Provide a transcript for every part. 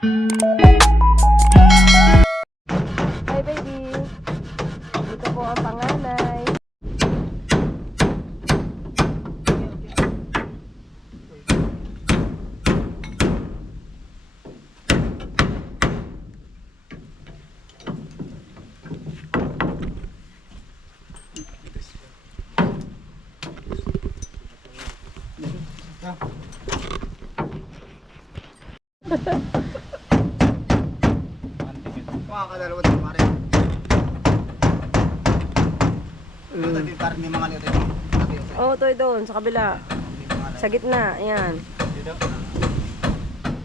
Hi, Ito doon, sa kabila. Sa gitna, ayan.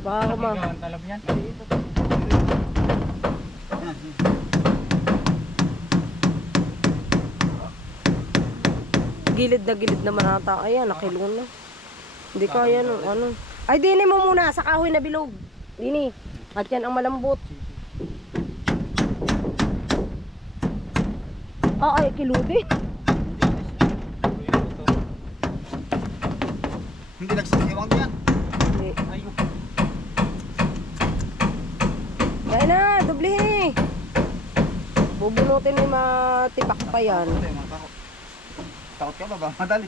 Baka kuma. Gilid na gilid naman ata. Ayan, nakilong na. Hindi kaya no, ano. Ay, dini mo muna sa kahoy na bilog. Dini. At yan ang malambot. Ah, ay, kiludi. Hindi nagsisiwang yan. Hindi. Kaya na, dublihin eh. Bubunutin ni matipak pa yan. Mga takot. Ka ba ba? Madali.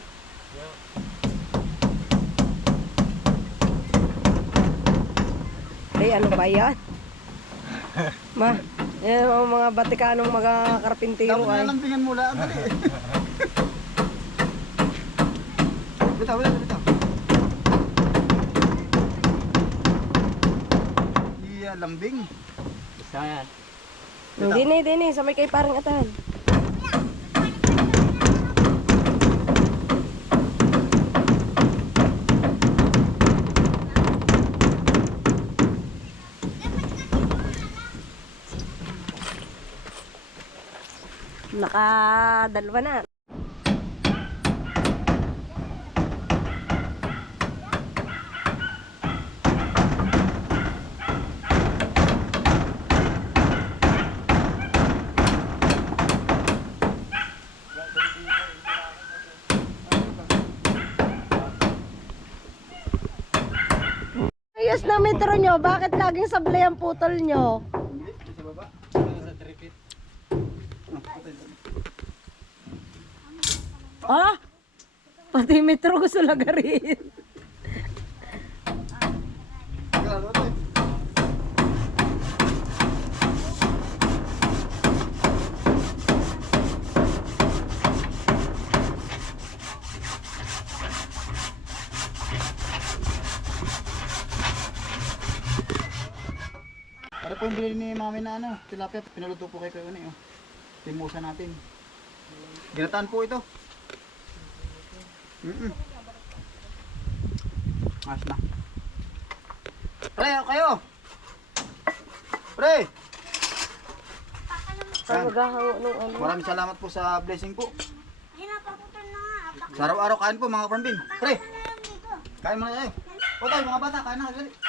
Ay, ano ba yan? Ma, yan ang mga Batikanong mga karpintero Dapat ay. nalambingan mula. Dali. Bitaw, bitaw, bitaw. Lambing. Hindi na, hindi na. Sa may kay parang atan. Nakadalwa na. Ayos na metro nyo. Bakit laging sablay ang putol nyo? Ah! Pati metro gusto lagarin. Grabe ito eh. Para po yung binili ni mami na ano, tilapia, pinuluto po kay Kuya Uni, oh. Timusa natin. Ginataan po ito. Mm -mm. Mas na. Pre, oh, kayo! Pre! Nung ano. Maraming salamat po sa blessing po. Sa araw-araw kain po mga pambin. Pre! Kain muna tayo. O tayo mga bata, kain na. Dali.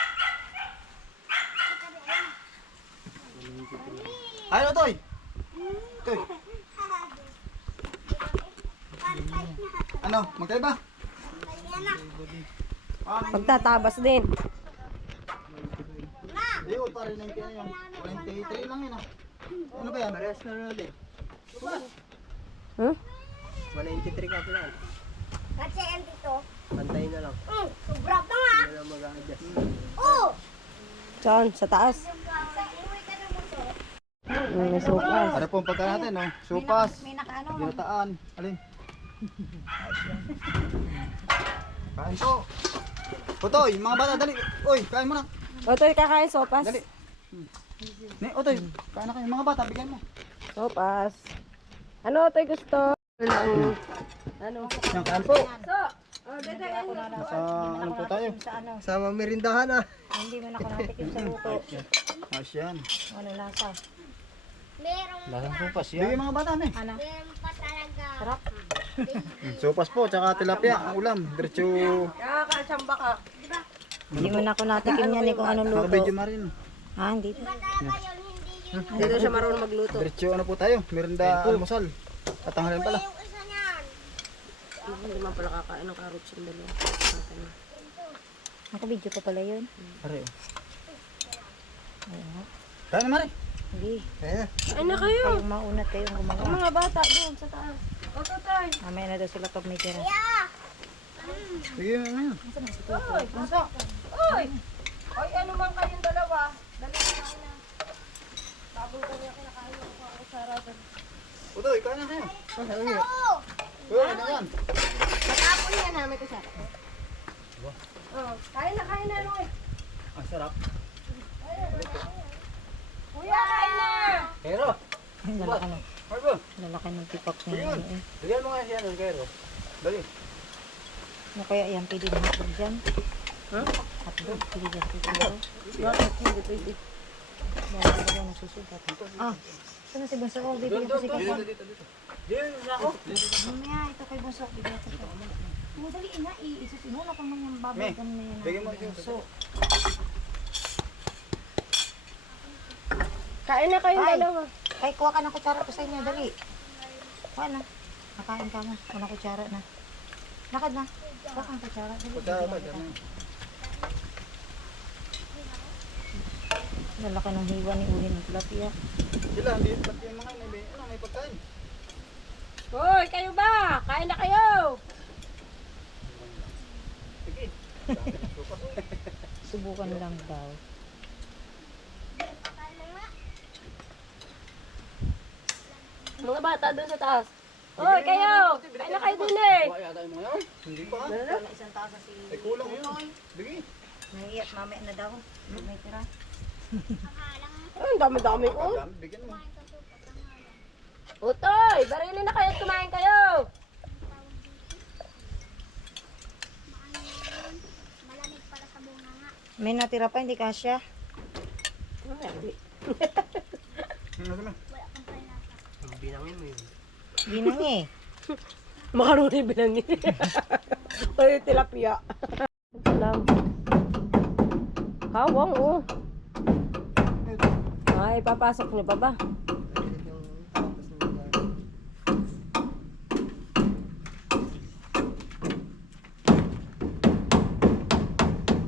Kain o Toy! Toy! Ano? Magtayo ba? Pagtatabas din. Ayun, pare 90 na yun. 23 lang yun ah. Ano ba yan? Parehas na rin ulit. Huh? 193 ka pala. Kasi yan dito. Pantay na lang. Mm, sobra pa nga. Wala mag-a-adjust. Oo. Saan? Sa taas? Na to. Mm, May sukas. Para po ang pagkain natin, no? Supas, May nakaano. ginataan, alin? Kain po. Otoy, mga bata, dali. Uy, kain mo na. O, ito kakain sopas. Dali. Ni, Otoy, kain na kayo. Mga bata, bigyan mo. Sopas. Ano ito gusto? Ano? Ano? Yan, kain po. So, oh. Nasa, ano po tayo? Sa ano. Sa merindahan ah. Hindi mo na ako natikim sa luto. Ayos yan. Ano lasa? Meron Lasang supas yan. Bigyan mga bata, me. Ano? Meron pa talaga. Sarap. Supas po, tsaka tilapia, ang ulam. Diretso, Nakakachamba ka. Hindi mo na ako natikim yan eh kung anong luto. nakabidyo ma rin. Ah, hindi. Dito siya marunong magluto. Diretso, ano po tayo? Merinda, almusal. At tanghalian pala. Hindi man pala kakain ng carrots yung dalawa. Nakabidyo pa pala yun. Pare, oh. Kaya na, Mari. Hindi. Kaya. Ay na kayo. Kayong maunat kayong Ang gumawa. mga bata doon sa taas. O, tatay. Mamaya na daw sila pag may tira. Sige, ngayon. Oy, puso. Oy! Oy, ano man kayong dalawa? Dali na kayo na. Babol ka niya kinakain ko ako sa rasan. Utoy, kaya na kayo. Uy, ano yan? Matapon niya namin ko siya. Oh, kain na, kain na, Roy. Ang sarap. Kain na! Kero. Lalaki ng, Marbo. lalaki ng tipak na yan. eh. Bigyan mo nga siya ng Kero. Dali. Ano kaya yan? Pwede na hotdog dyan? Ha? Hotdog? Pwede dyan siguro. Bakit? Hindi pwede. Dahil talaga nasusugat. Ah! Saan na si Bunso? Oh, bibigyan ko si dito, dito. Dito, ako. Mamaya, ito kay Bunso. Bibigyan ko siya. Mo dali ina, ako man yung Me, babay gan na yan. bigyan mo ito. Bunso. Kain na kayong Ay. dalawa. Ay, kuha ka ng kutsara ko sa inyo, dali. Kuha na. Nakain ka mo. Kuha ng kutsara na. Lakad na. Kuha ka ng kutsara. Dali. Kutsara ba? bigyan Dyan. kita. Lalaki ng hiwa ni Uli ng tilapia. Sila, hindi pati yung mga may, ano, may pagkain. Hoy, kayo ba? Kain na kayo! Sige. Subukan lang daw. Mga bata doon sa taas. Hoy, kayo! Kain na kayo din eh! Yata yung mga yan. Hindi pa. Wala isang tasa si Ay, kulang yun. Bigay. Naiiyak mamaya na daw. May tira. Ay, ang dami-dami ko. Dami, bigyan mo. Utoy, barilin na kayo at kumain kayo! May natira pa, hindi kasya. Ano naman? Ginang eh. Makaroni bilangin. Ay, tilapia. Ito lang. Kawang, oh. Ay, papasok niyo pa ba?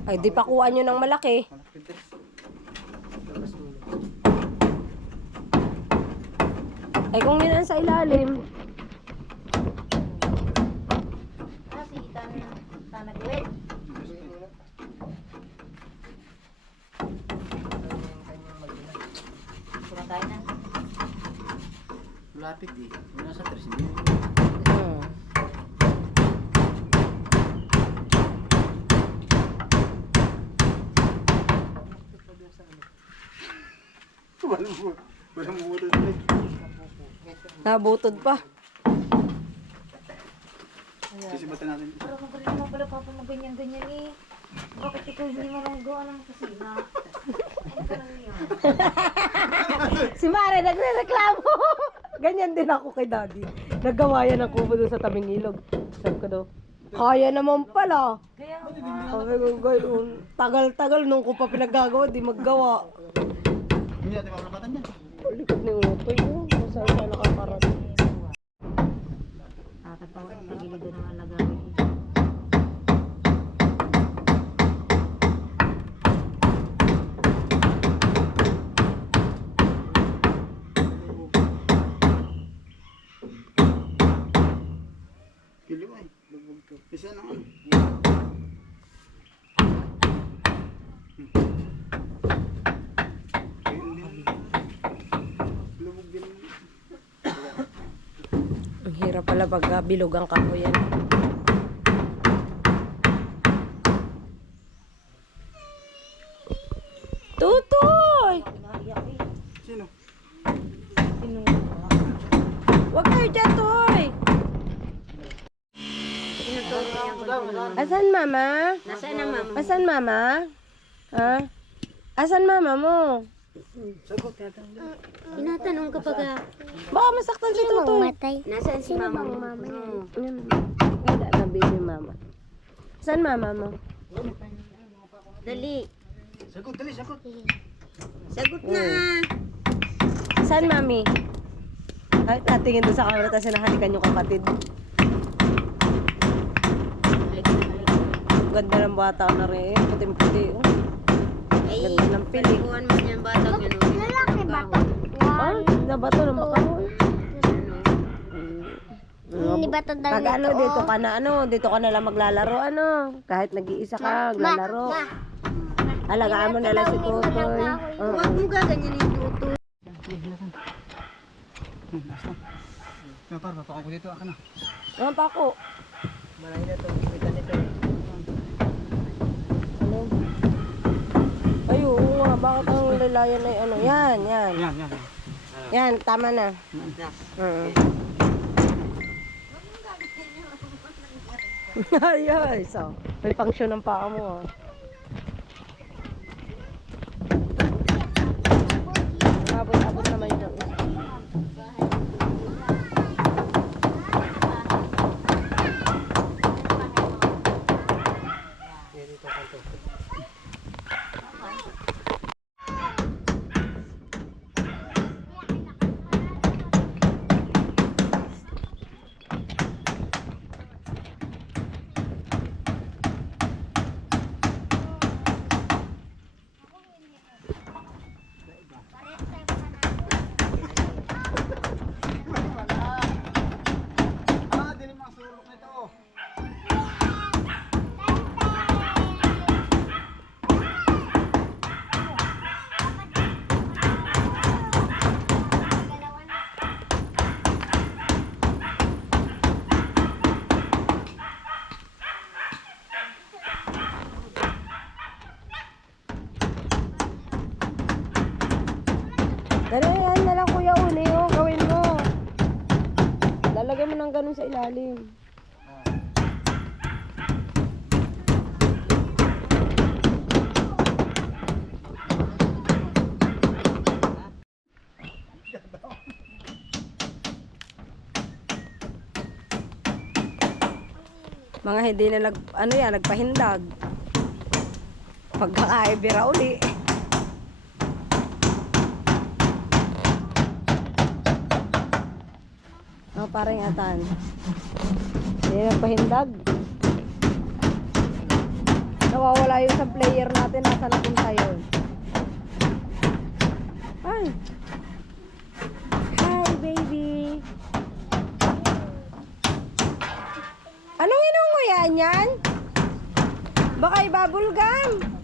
Ay, di pakuan nyo ng malaki. Ay, kung yun ang sa ilalim. Ah, si Tan, Tanagwit. Pura tayo na. Lapit eh. Wala sa tres. Hindi. Hmm. Walang bu- walang buto dito. Nabutod pa. Sisibatan natin. Pero magaling naman pala papa mo ganyan-ganyan eh. Bakit ikaw hindi mo lang gawa ng kusina? Ano? Si Mare nagre-reklamo. Ganyan din ako kay Daddy. Naggawa yan ng kubo doon sa tabing ilog. Sabi ko daw, kaya naman pala. Kaya Sabi ko, "Gayon, tagal-tagal nung ko pa pinaggagawa, di maggawa. Hindi natin makalapatan yan. Likod ni Utoy, oh. Saan siya nakakarating? Nakakatawa ang pagilid doon ng alagawi. Kiliw ay. Lubog to. Isa na ano. Ayun din. Lubog din. Hirap pala pag ah, bilog ang kahoy yan. Tutoy! Sino? Sino? Huwag kayo dyan, Toy! Asan mama? Nasaan na mama? Asan mama? Ha? Asan mama mo? Tinatanong ka pag Baka masaktan si Tutoy. Nasaan si mama mo? Yan. Wala na baby mama. Saan mama mo? Dali. Sagot, dali, sagot. Sagot na. Saan mami? Ay, natingin doon sa camera tapos sinahalikan yung kapatid. Ganda ng bata na rin. Puting-puti. Oh. Ganda ng piling. mo yan batang yun. na bato ng makahoy. Hindi ba ito daw Pag ano, dito ka na ano, dito ka na lang maglalaro ano. Kahit nag-iisa ka, maglalaro. Alagaan mo na lang si Tutoy. Oo. Huwag mo gaganyan yung tuto. Hmm, basta. Kaya par, papakain ko dito. Aka na. Ano pa ako? Malay na ito. Kita Oo nga. Bakit ang lalayan ay ano? Yan, yan. Yan, yan. Yan, tama na. Oo. ay, ay. So, may function ng paa mo. ah. Ng ganun sa ilalim. Mga hindi na nag, ano yan, nagpahindag. Pagkakaibira uli. Oh, parang atan. Hindi nagpahindag. Nawawala yung sa player natin. Nasa napunta yun. Ay. Hi, baby. Anong inunguyan yan? Baka ibabulgam.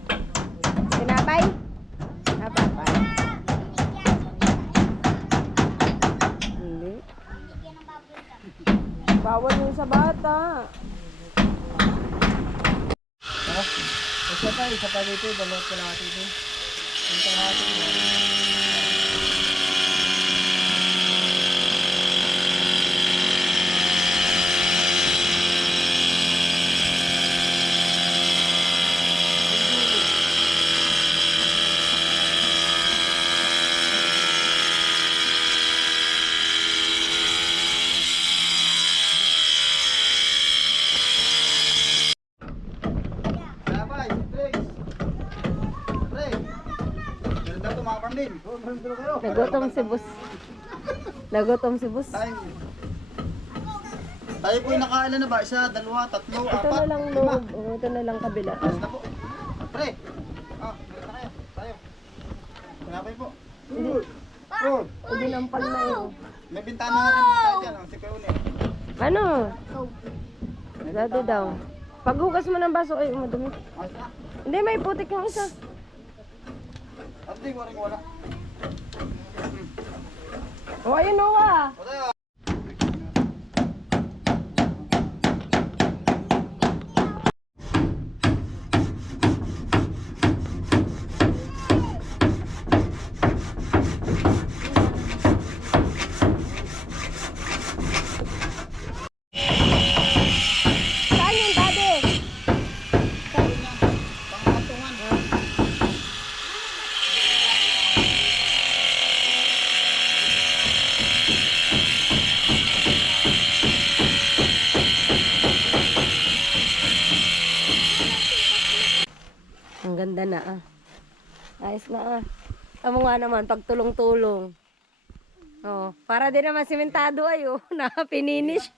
Bawal yung sa bata. Isa pa, isa pa dito. Dalawat lang dito. Ang kalahati mo. Sabay, Trace. Trace. Meron daw tumakpan din. Oh, meron daw kayo. Nagutom si bus. Nagutom si bus. Tayo. Tayo po yung nakailan na ba? Isa, dalawa, tatlo, Ito apat, na lang lima. loob. Oh, Ito na lang kabila. Na po. Pre. Ah, meron na kayo. Tayo. Pinapay po. Good. Hindi nampal na yun. May bintana nga rin po tayo dyan. Ang si Kuya Ano? May Dati daw. Paghugas mo ng baso, ay madumi. Na. Hindi, may putik yung isa. At di, waring wala. O, ayun Noah. O tayo. Na ah. Amo nga naman, pagtulong-tulong. Oh, para din naman simentado ay oh, na finish.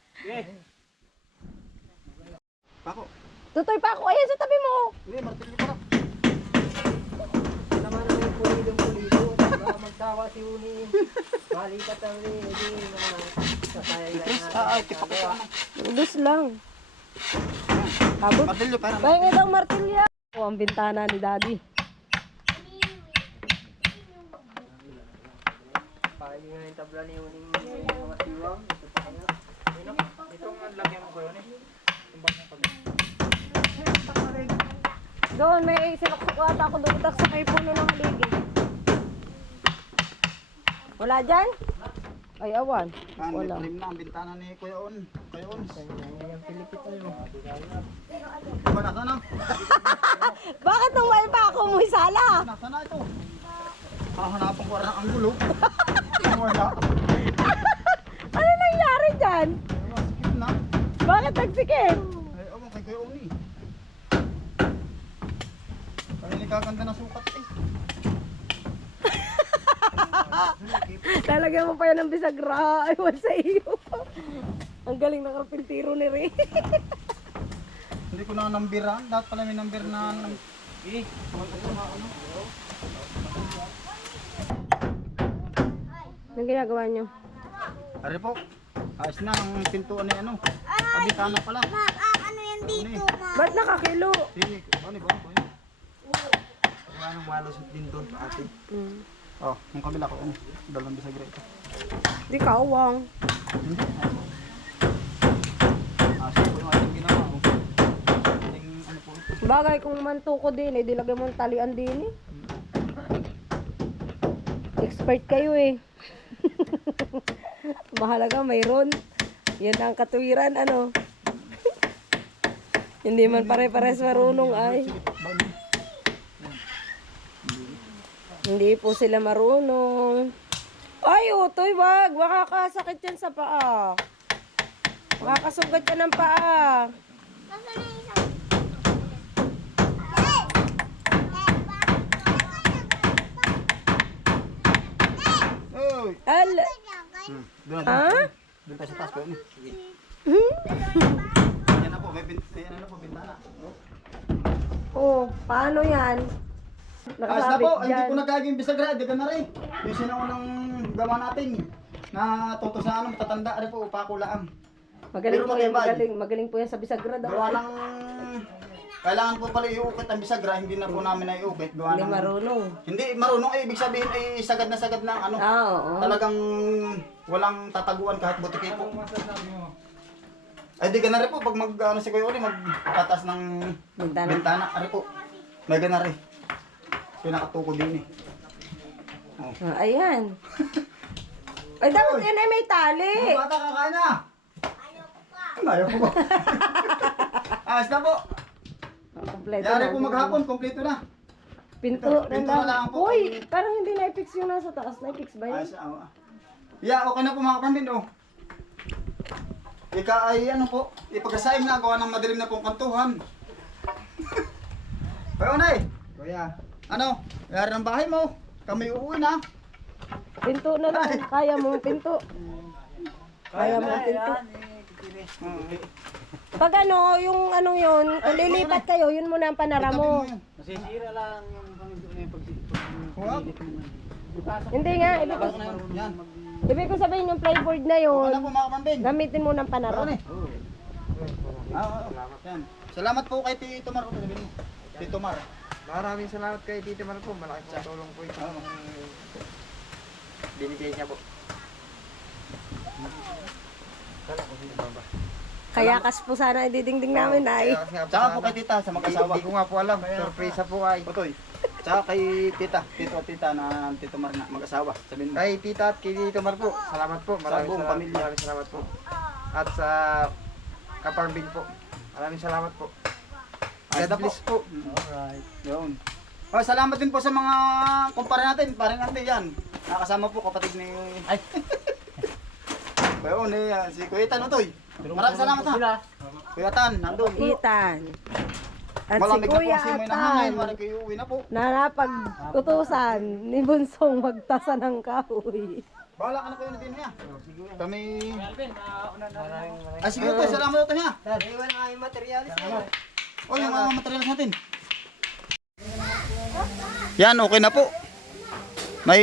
Pako. Tutoy pa ako, ayan sa tabi mo. Hindi, martilyo ko lang. Naman ang pulidong pulido. Magtawa si Uni. Chris, ah, ay, tipak ko. Ubus lang. Abot. Martilyo, para. Kaya nga daw martilya. O, ang bintana ni daddy. Doon, may sinuksuko ata ako dumutak sa may puno ng haligi. Wala dyan? Ay, awan. Wala. Wala. na ang bintana ni Kuya On. Kuya On. Ang pilipit tayo. Ba, nasa na? Bakit nung may pa ako mo sala? Nasa na ito? Hahanapan ko rin ang gulo. Wala. Ano nangyari dyan? Skip na. Bakit nagsikip? Ay, awan kay Kuya eh. Kaya nikaganda na sukat eh. Lalagyan mo pa yan ng bisagra. Ewan sa iyo. Ang galing ng karpintiro ni Ray. Hindi ko na nambiran. Dapat pala may number na... Eh, Anong ginagawa nyo? Ari po. Ayos na ang pintuan ni ano. Kabitana pala. ano yan dito, ma? Ba't nakakilo? Si, ano ba? Wala nang malusot din doon ate. Hmm. Oh, yung kabila ko. Ano? Dalawang bisagra ito. Di kawang. Hindi. Ah, sige po yung ating ginawa. oh. Ating ano po ito. Bagay kung mantuko din eh, dilagay mo ng talian din eh. Expert kayo eh. Mahalaga mayroon. Yan ang katuwiran ano. Hindi man pare-pares marunong ay. Hindi po sila marunong. Ay, utoy, wag. Makakasakit yan sa paa. Makakasugat yan ng paa. Al... Hmm. Doon na Ha? doon. Tayo sa taas ko. Sige. Yan na po. May, bin, may ano na po, bintana. Oh. Oh, paano yan? Ayos na Nakasabit po. Hindi dyan. ko nagkaging bisagra. Di ka na rin. Yung sinaunang gawa natin. Na tuto sa ano, matatanda rin po. Upakulaang. Magaling Pero po yan, magaling. Magaling po yan sa bisagra daw. Gawa ng... Kailangan po pala iukit ang bisagra. Hindi na po namin na iukit. Gawa Hindi ng... marunong. Hindi marunong eh. Ibig sabihin ay sagad na sagad ng ano. Ah, oo. Talagang walang tataguan kahit butiki po. Ay di ka na rin po pag mag ano si Kuya Uli magtatas ng Bintana. bintana. Ari po. May gana rin. Pinakatuko din eh. Oh. Ah, ayan. Ay, dapat yan ay may tali. Mga bata kakain na. Ayaw ko ba? Ayos na po. Ah, Kompleto Yari na. po maghapon, kompleto na. Pinto, Pinto na na lang lang. po. Uy, parang hindi na-fix yung nasa taas. Na-fix ba yun? Ayos na. oh. Yeah, okay na po mga kapambin oh. Ika ay ano po, ipagkasaing na gawa ng madilim na pong kantuhan. Kuya Unay, Kuya, ano, yari ng bahay mo. Kami uuwi na. Pinto na lang. Kaya mo pinto. Kaya mo pinto. Hmm. Pag ano, yung anong yun, kung lilipat kayo, yun muna ang panara mo. masisira lang yung yung Huwag. Hindi nga, ibig ko, Yan. ibig ko sabihin yung plyboard na yun, na po mga kapambin. gamitin mo ng panara. Ano eh? Ah, oo. Yan. Salamat po kay Tito Mar. Ano sabihin mo? Tito Mar. Maraming salamat kay Tito Mar po. Malaki po tulong po ito. Oo. Binigay niya po. Kaya kas po sana ididingding namin ay. Kaya kasi nga po Tsaka po sana- kay Tita sa mag-asawa. Hindi ko nga po alam. Surprise po ay. Otoy. Tsaka kay Tita. Tito at Tita na Tito Mar na mag-asawa. Sabihin mo. Kay Tita at kay Tito Mar po. Salamat po. Maraming buong salamat, pamilya. maraming salamat po. At sa Kaparbin po. Maraming salamat po. Ayos God na po. bless po. Alright. Yun. Oh, salamat din po sa mga kumpara natin. Parang ante yan. Nakasama po kapatid ni... Ay! Un, eh, ah, si Kuya Tan Otoy. Maraming salamat ha. Kuya Tan, nandun. Itan. At si Malamig na po Kuya kasi may nahangin. Atan, Mari kayo uwi na po. na napag-utusan ni Bunsong magtasa ng kahoy. Bahala ka na kuya na din niya. Kami... Ah, sige Otoy, salamat Otoy ha. Iwan ang aming materialis. O, yung mga materials natin. Yan, okay na po. May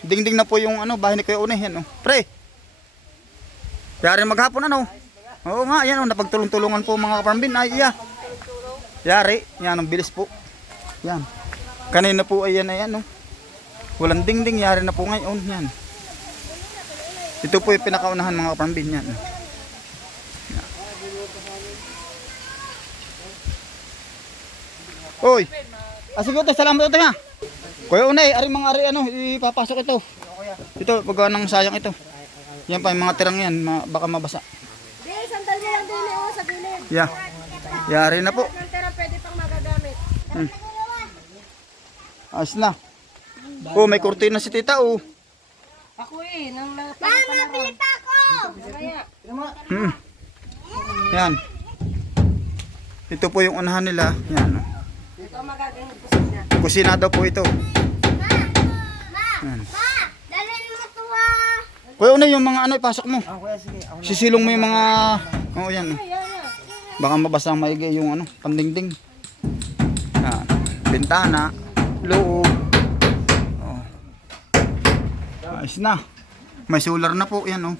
dingding na po yung ano, bahay ni Kuya Une. Yan, oh. Pre! Yari maghapon ano? Oo nga, yan oh, napagtulong-tulungan po mga kaparambin. Ay, iya. Yari, yan, ang bilis po. Yan. Kanina po ay yan, ayan oh. Walang dingding, yari na po ngayon. Yan. Ito po yung pinakaunahan mga kaparambin. Yan. Oy. Ah, sige ito, salamat ito ha. Kuya Unay, ari mga ari ano, ipapasok ito. Ito, paggawa ng sayang ito. Yan pa, yung mga tirang yan, baka mabasa. Di, sandal niya lang din oh, sa gilid. Yeah. Yari na po. Pwede pang magagamit. Ayos na. Oh, may kurtina si tita oh. Ako eh, nang napapalaro. Kaya, Hmm. Yan. Ito po yung unahan nila. Yan. oh. ito sa niya. Kusina daw po ito. Ma! Yan. Ma! Dalhin mo to ah! Kuya Unay, yung mga ano, ipasok mo. Ah, kuya, sige. Ako Sisilong mo yung mga... Oo, oh, yan. oh. Baka mabasa ang maigi yung ano, pandingding. Yan. Bintana. Loob. Oh. Ayos na. May solar na po. Yan, oh.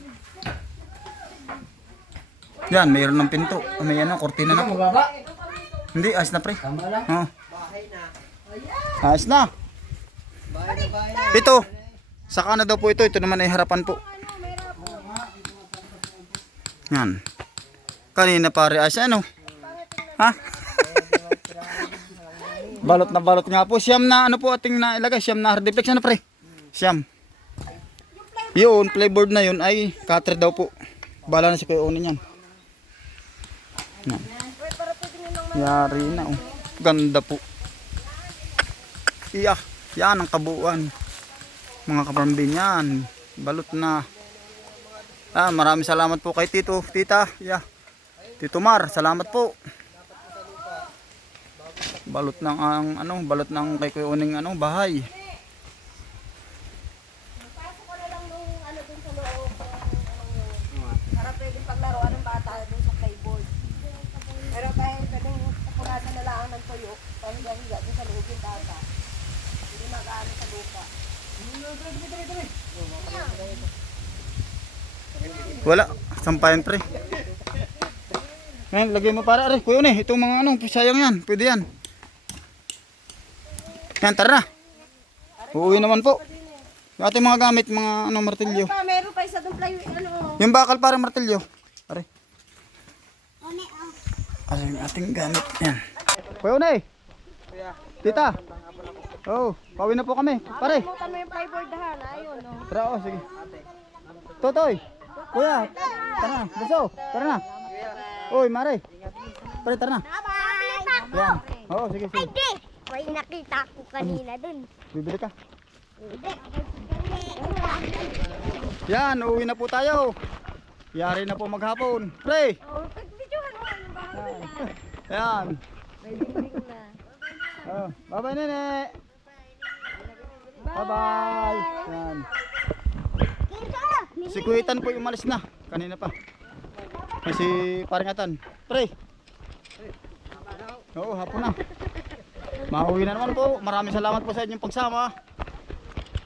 Yan, mayroon ng pinto. May ano, kortina na po. Hindi, ayos na pre. Oh. Ayos na. Ito. Saka na daw po ito. Ito naman ay harapan po. Yan. Kanina pare ay ano? Ha? balot na balot nga po. Siyam na ano po ating nailagay. Siyam na hardiplex. Ano pre? Siyam. Yun, playboard na yun ay cutter daw po. Bala na si Kuya Unin yan. Yan. Yari na oh. Ganda po. Iya, yan ang kabuuan. Mga kaparambin yan. Balot na. Ah, maraming salamat po kay Tito, Tita. Yeah. Tito Mar, salamat po. Balot ng ang ano, balot ng kay Kuya Uning ano, bahay. Wala, sampayan pre. Ngayon, lagay mo para rin. Kuya Uning, itong mga ano, sayang yan. Pwede yan. Yan, tara na. Uuwi naman po. Yung ating mga gamit, mga ano, martilyo. Pa, meron pa isa dun play, ano. Yung bakal para martilyo. Oh. Ano yung ating gamit? Yan. Kuya Unay. Tita. Oh, pauwi na po kami. Pare. Kalimutan mo yung playboard ha, ayun, no. Tara, oh, sige. Totoy. Kuya. Tara na. Buso. Tara na. Uy, Mare. Pare, tara na. Bye-bye! Yan. Oo, sige, sige. Hindi! May nakita ko kanina dun. Bibili ka. Yan, uuwi na po tayo. Yari na po maghapon. Pre. Videohan mo yung bahay. Yan. May dingding na. Oh, bye-bye, nene. Bye-bye. Yan. Si Kuitan po yung umalis na. Kanina pa. Kasi paringatan. Pre. Oo, hapon na. Mauwi na naman po. Maraming salamat po sa inyong pagsama.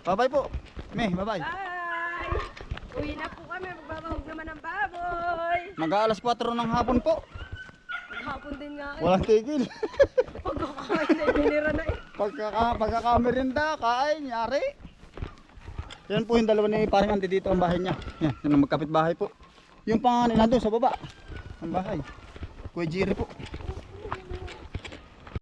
Bye-bye po. Me, bye-bye. Bye! Uwi na po kami, magbabahog naman ng baboy. Mag-aalas 4 ng hapon po. Maghapon din nga eh. Walang tigil. Pagkakain na binira na eh. Pagkaka, pagkakamerinda, kain, yari. Yan po yung dalawa ni parang dito ang bahay niya. Yan, yan ang magkapit bahay po. Yung pangalan na doon sa baba. Ang bahay. Kuya Jiri po.